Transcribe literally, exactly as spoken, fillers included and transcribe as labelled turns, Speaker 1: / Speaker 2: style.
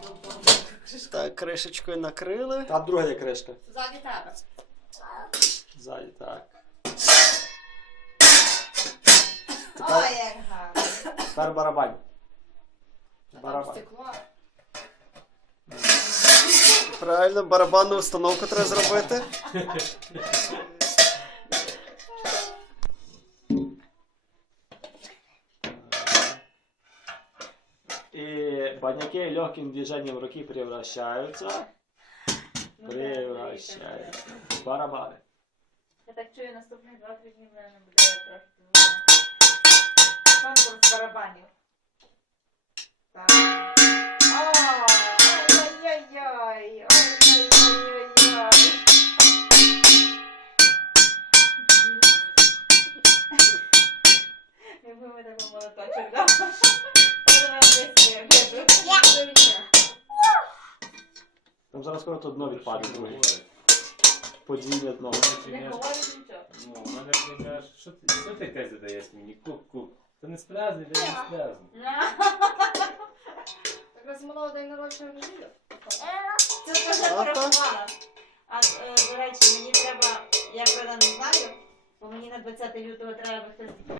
Speaker 1: Так, кришечкою накрили.
Speaker 2: Там друга є кришка.
Speaker 3: Ззаді тебе.
Speaker 2: Ззаді, так.
Speaker 3: Ой, як гарно.
Speaker 2: Тепер барабань.
Speaker 3: Там
Speaker 2: Барабан.
Speaker 3: стекло.
Speaker 1: Правильно, барабанну установку треба зробити.
Speaker 2: И баняки легким движением руки превращаются.
Speaker 3: Ну,
Speaker 2: Превращаются. в барабаны.
Speaker 3: Я так чую, наступних два-три дні в мене буде трохи конкурс барабанів. Так. О, ой-ой-ой, ой-ой-ой-ой. Якби ми такий молоточок дали. Я думаю, весь
Speaker 2: Там зараз скоро тут дно відпаде. друге. Подвійне дно.
Speaker 3: не говорить нічого.
Speaker 4: Ну, у мене каже, що ти, що ти таке задаєш мені? Кук-кук. Це не справжній, це не справжній.
Speaker 3: Якраз минулого день народження не відео. Це вже
Speaker 1: Ага.
Speaker 3: порахувала. А, е, до речі, мені треба, я правда не знаю, бо мені на двадцяте лютого треба хтось